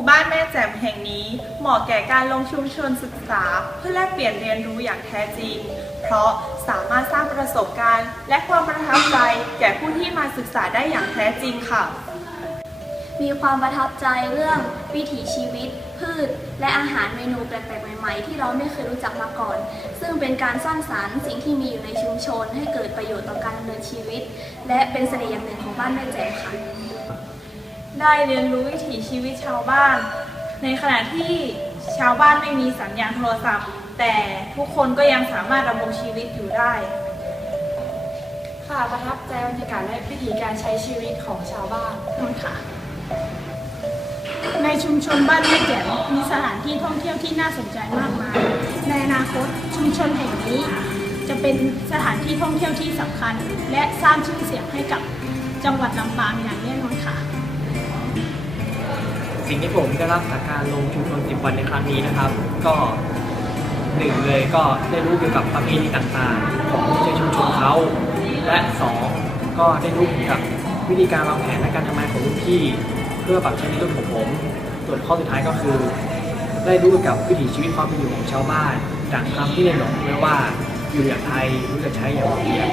ู่บ้านแม่แจ่มแห่งนี้เหมาะแก่การลงชุมชนศึกษา เพื่อแลกเปลี่ยนเรียนรู้อย่างแท้จริง เพราะสามารถสร้างประสบการณ์ และความประทับใจแก่ผู้ที่มาศึกษาได้อย่างแท้จริงค่ะ มีความประทับใจเรื่องวิถีชีวิต พืช และอาหารเมนูแปลกๆใหม่ๆ ที่เราไม่เคยรู้จักมาก่อน ซึ่งเป็นการสร้างสารรค์สิ่งที่มีอยู่ในชุมชน ให้เกิดประโยชน์ต่อการดำเนินชีวิต และเป็นเสน่ห์อย่างหนึ่งของบ้านแม่แจ่มค่ะ ได้เรียนรู้วิถีชีวิตชาวบ้าน ในขณะที่ชาวบ้านไม่มีสัญญาณโทรศัพท์ แต่ทุกคนก็ยังสามารถดำรงชีวิตอยู่ได้ ค่ะประทับใจบรรยากาศและวิถีการใช้ชีวิตของชาวบ้านนนค่ะ ในชุมชนบ้านแม่แจ่มมีสถานที่ท่องเที่ยวที่น่าสนใจมากมาย ในอนาคตชุมชนแห่งนี้ จะเป็นสถานที่ท่องเที่ยวที่สำคัญ และสร้างชื่อเสียงให้กับจังหวัดลำปางอย่างแน่นอนค่ะ สิ่งที่ผมได้รับจากการลงชุมชน10วันในครั้งนี้นะครับ ก็หนึ่งเลยก็ได้รู้เกี่ยวกับประเพณีต่างๆ ของชุมชนเขาและสองก็ได้รู้เกี่ยวกับวิธีการวางแผนและการทำงานของรุ่นพี่ เพื่อปรับใช้ในรุ่นของผม ส่วนข้อสุดท้ายก็คือ ได้รู้เกี่ยวกับวิถีชีวิตความเป็นอยู่ของชาวบ้านจากคำที่ในหลวงไว้ว่าอยู่อย่างไทยรู้จักใช้อย่างเพียง